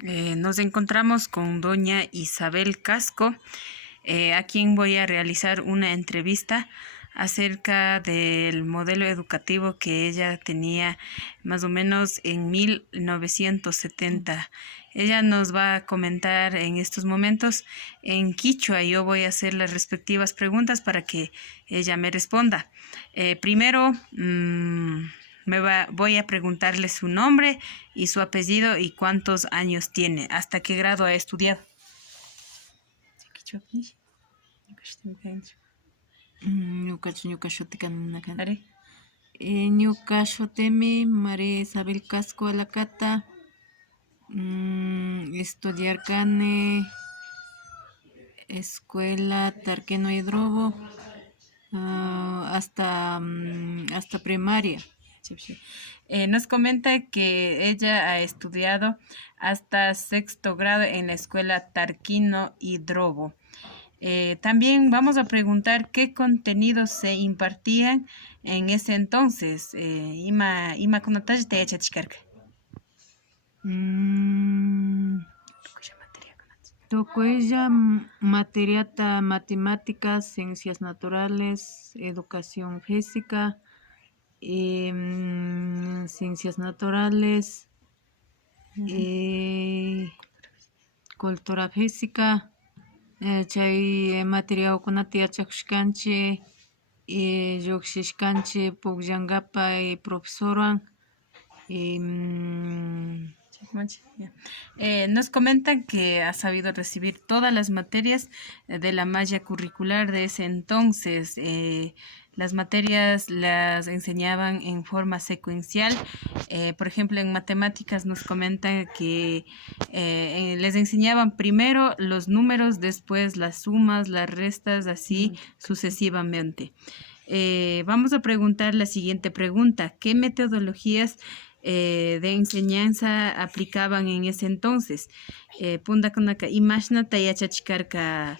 Nos encontramos con doña Isabel Casco, a quien voy a realizar una entrevista acerca del modelo educativo que ella tenía más o menos en 1970. Ella nos va a comentar en estos momentos en quichua. Yo voy a hacer las respectivas preguntas para que ella me responda. Primero, voy a preguntarle su nombre y su apellido y cuántos años tiene, hasta qué grado ha estudiado. Ñuka shutikanakan. ¿Vale? Ñuka shutimi María Isabel Casco Alacata. Estudiarkani escuela Tarquino Hidrobo hasta primaria. Nos comenta que ella ha estudiado hasta sexto grado en la escuela Tarquino y Drobo. También vamos a preguntar qué contenidos se impartían en ese entonces. Ima kunatash te echachkarka. Tocuella materiata matemáticas, ciencias naturales, educación física, ciencias naturales, cultura física, chay materiawkunata yachakushkanchik, llukshishkanchik pukllankapa profesorwan, Nos comentan que ha sabido recibir todas las materias de la malla curricular de ese entonces. Las materias las enseñaban en forma secuencial. Por ejemplo, en matemáticas nos comentan que les enseñaban primero los números, después las sumas, las restas, así sucesivamente. Vamos a preguntar la siguiente pregunta. ¿Qué metodologías de enseñanza aplicaban en ese entonces? Pundakunaka imashnata yachachkarka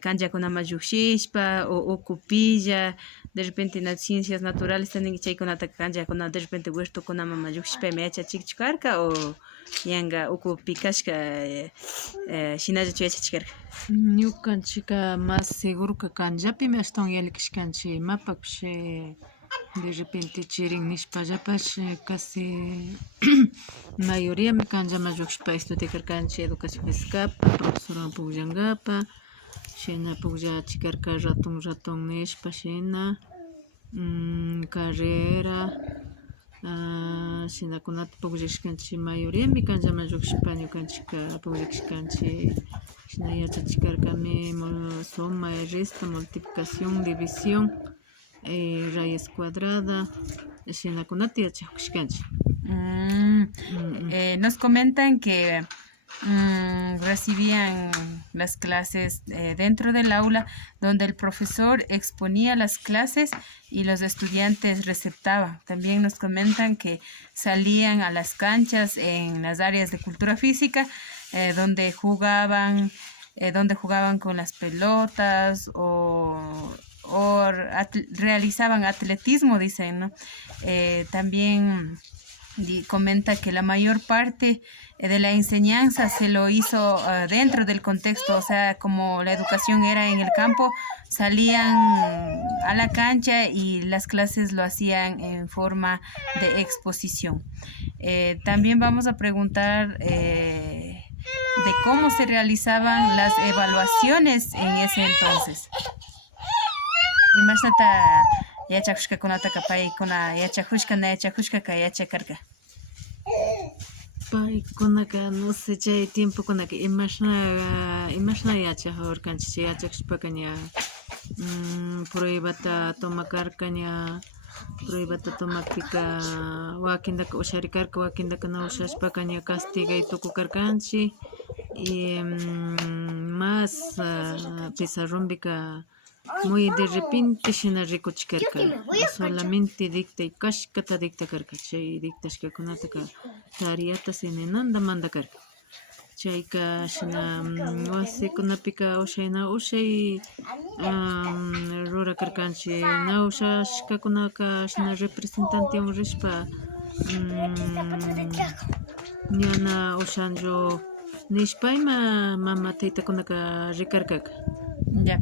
kanllakunama llushishpa o ukupilla, de repente en las ciencias naturales también chaykunata kanllakuna de repente huertokunama llushishpa yachachikkarka o yanga ukupi kashka shinallachu yachachkarka. Ñukanchika más segurka kanllapimi ashtawan yayakishkanchik imapapish de repente chirin nishpallapash casi mayoría kanllaman llushishpa estudiakarkanchik educación físicapa, profesorwan pukllankapa, shina pukllachikarka ratun nishpa shina carrera, shinakunata pukllashkanchik mayoriyami kanllaman llushishpa ñukanchika pukllashkanchik shina yachachikarkami suma, resta, multiplicación, división, raíz cuadrada, shinakunata yachakushkanchik. Nos comentan que recibían las clases dentro del aula, donde el profesor exponía las clases y los estudiantes receptaban. También nos comentan que salían a las canchas en las áreas de cultura física, donde jugaban con las pelotas o realizaban atletismo, dicen, ¿no? También comenta que la mayor parte de la enseñanza se lo hizo dentro del contexto, o sea, como la educación era en el campo, salían a la cancha y las clases lo hacían en forma de exposición. También vamos a preguntar de cómo se realizaban las evaluaciones en ese entonces. Imashnata yachakushkakunata paykuna yachakushka yachakarka. Paykunaka no sé chay tiempokunaka imashna yachakurkanchik chay yachakushpaka ña pruebata tomakarka ña pruebata tomakpika wakintaka usharikarka wakintaka na ushashpaka ña castigay tukukarkanchik y más pizarrompika muy de repente shina rikuchikarka solamente dictay kashkata dictakarka chay dictashkakunataka tareata ninanda mandakarka chayka shina wasikunapika ushay rurakarkanchik na ushashkakunaka shina representantewan rishpa ñana ushanllo nishpayma mama taytakunaka rikarkaka. Ya.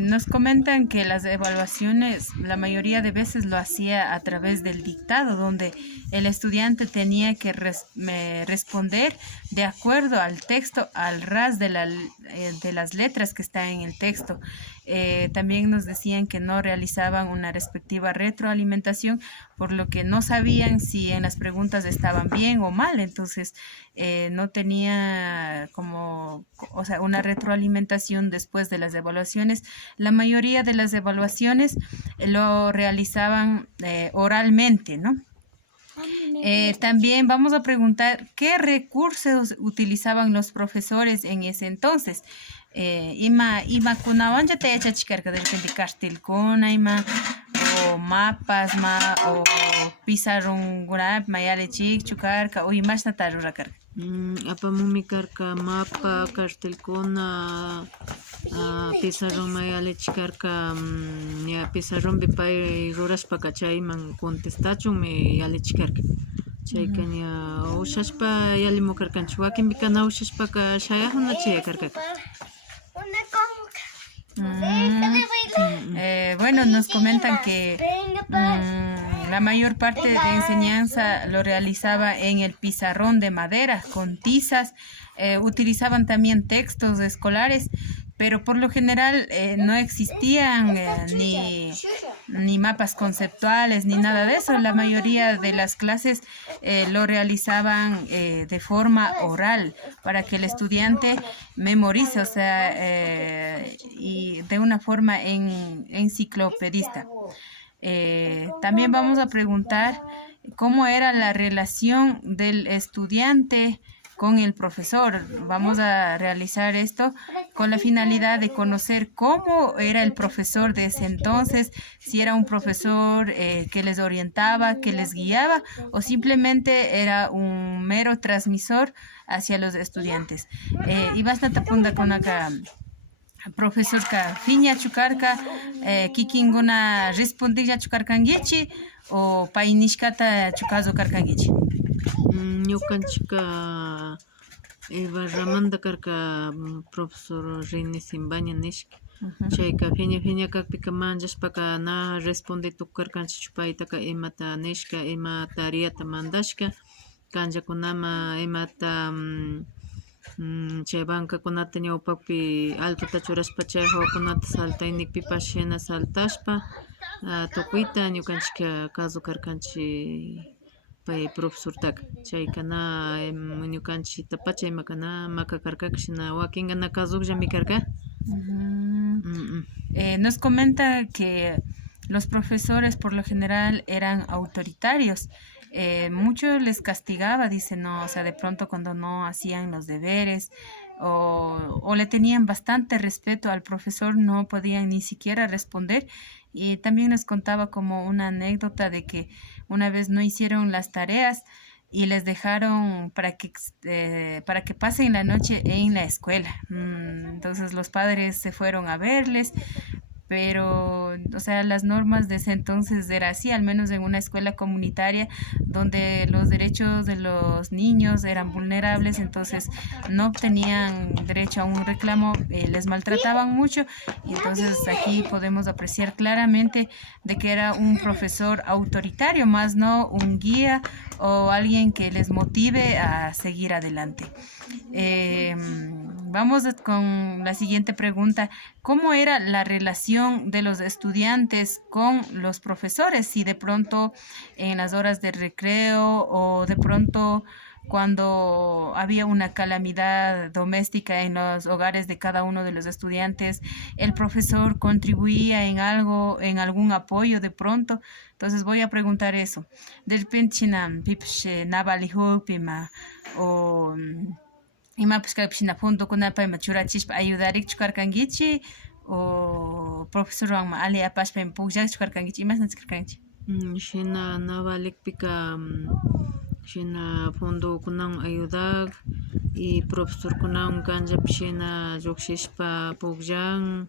Nos comentan que las evaluaciones, la mayoría de veces lo hacía a través del dictado, donde el estudiante tenía que responder de acuerdo al texto, al ras de las letras que están en el texto. También nos decían que no realizaban una respectiva retroalimentación, por lo que no sabían si en las preguntas estaban bien o mal, entonces no tenía como, o sea, una retroalimentación después de las evaluaciones. La mayoría de las evaluaciones lo realizaban oralmente, ¿no? También vamos a preguntar qué recursos utilizaban los profesores en ese entonces. Ima kunawan ya te echa chicarca de repente cartelcona, ima o mapas o pizarrón grab mayale chik chucarca o imash nataru racarca. Apamumi karka mapa, cartelkuna, pizarrón mayalech karka ña pizarrón pay rurashpaka chayman contestachun me yalech karka. Chayka ña ushashpa yalimukarkanchik wakinpi kana ushashpaka shayajuna chay karkaka. Bueno, nos comentan que la mayor parte de enseñanza lo realizaba en el pizarrón de madera con tizas. Utilizaban también textos escolares, pero por lo general no existían ni mapas conceptuales ni nada de eso. La mayoría de las clases lo realizaban de forma oral para que el estudiante memorice, o sea, y de una forma enciclopedista. También vamos a preguntar cómo era la relación del estudiante con el profesor. Vamos a realizar esto con la finalidad de conocer cómo era el profesor de ese entonces, si era un profesor que les orientaba, que les guiaba o simplemente era un mero transmisor hacia los estudiantes. Y bastante punta con acá. Profesor ka fiña chukarka kikinguna respondilla chukarkangichi o painishkata chukazo karkangichi. Ñukanchika Ibarramanta karka profesor Rini Simbaña nishka. Chayka fiña kakpika manchashpaka na responde tukarkanchik paytaka imata nishka, ima tareata mandashka kanllakunama imata chay bankakunata ñawpakpi altuta churashpa chay hawakunata saltaynikpipash shina saltashpa tukuyta ñukanchik caso karkanchik pay profesortaka chayka na ñukanchikta pachayma na makakarkaka shina wakinka na kasullami karka. Nos comenta que los profesores por lo general eran autoritarios. Mucho les castigaba, dice, no, o sea, de pronto cuando no hacían los deberes o le tenían bastante respeto al profesor, no podían ni siquiera responder. Y también nos contaba como una anécdota de que una vez no hicieron las tareas y les dejaron para que pasen la noche en la escuela. Entonces los padres se fueron a verles, pero, o sea, las normas de ese entonces era así, al menos en una escuela comunitaria donde los derechos de los niños eran vulnerables, entonces no tenían derecho a un reclamo, les maltrataban mucho, y entonces aquí podemos apreciar claramente de que era un profesor autoritario, más no un guía o alguien que les motive a seguir adelante. Vamos con la siguiente pregunta. ¿Cómo era la relación de los estudiantes con los profesores? Si de pronto en las horas de recreo o de pronto cuando había una calamidad doméstica en los hogares de cada uno de los estudiantes, el profesor contribuía en algo, en algún apoyo de pronto. Entonces voy a preguntar eso. De repente, o imapas kaypishna puntukunapayma churachishpa ayudarikchu karkankichik o profesorwanman ali apashpa pukllaychu karkankichik imashnachik karkanchik. Shina Navalikpika shina fondokunawan ayudak y profesorkunawan kanllapi shina llukshishpa pukllan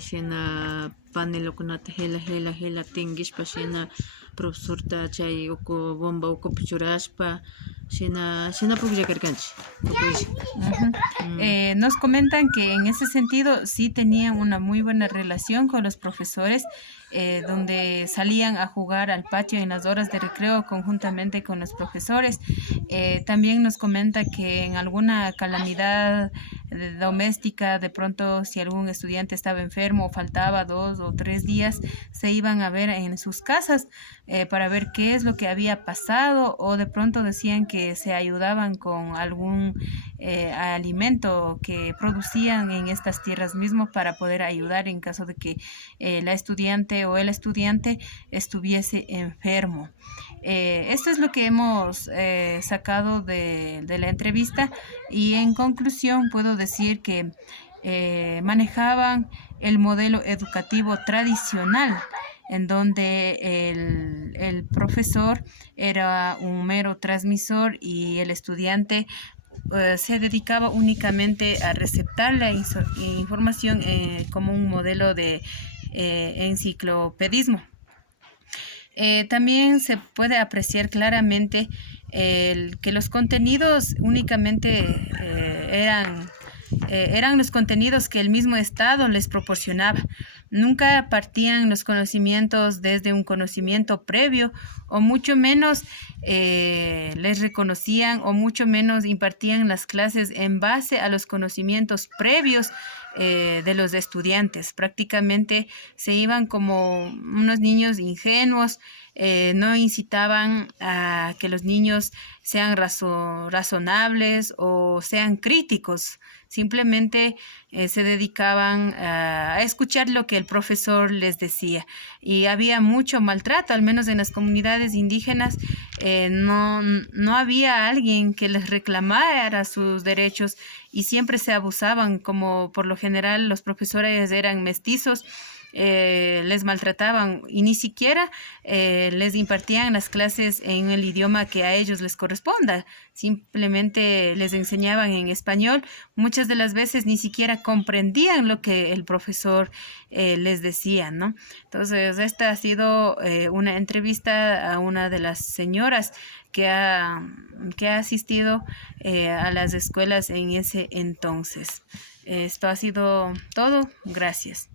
shina panelokunata hela tingishpa shina profesorta chay bomba ukupi churashpa shina puklla karkanchik. Ujú. Nos comentan que en ese sentido sí tenían una muy buena relación con los profesores, donde salían a jugar al patio en las horas de recreo conjuntamente con los profesores. También nos comenta que en alguna calamidad doméstica, de pronto si algún estudiante estaba enfermo o faltaba 2 o 3 días, se iban a ver en sus casas para ver qué es lo que había pasado, o de pronto decían que se ayudaban con algún alimento que producían en estas tierras mismo para poder ayudar en caso de que la estudiante o el estudiante estuviese enfermo. Esto es lo que hemos sacado de la entrevista, y en conclusión puedo decir que manejaban el modelo educativo tradicional, en donde el profesor era un mero transmisor y el estudiante se dedicaba únicamente a receptar la información como un modelo de enciclopedismo. También se puede apreciar claramente que los contenidos únicamente eran los contenidos que el mismo Estado les proporcionaba. Nunca partían los conocimientos desde un conocimiento previo, o mucho menos les reconocían, o mucho menos impartían las clases en base a los conocimientos previos de los estudiantes. Prácticamente se iban como unos niños ingenuos. No incitaban a que los niños sean razonables o sean críticos. Simplemente se dedicaban a escuchar lo que el profesor les decía. Y había mucho maltrato, al menos en las comunidades indígenas. No había alguien que les reclamara sus derechos, y siempre se abusaban, como por lo general los profesores eran mestizos. Les maltrataban y ni siquiera les impartían las clases en el idioma que a ellos les corresponda. Simplemente les enseñaban en español. Muchas de las veces ni siquiera comprendían lo que el profesor les decía, ¿no? Entonces, esta ha sido una entrevista a una de las señoras que ha asistido a las escuelas en ese entonces. Esto ha sido todo. Gracias.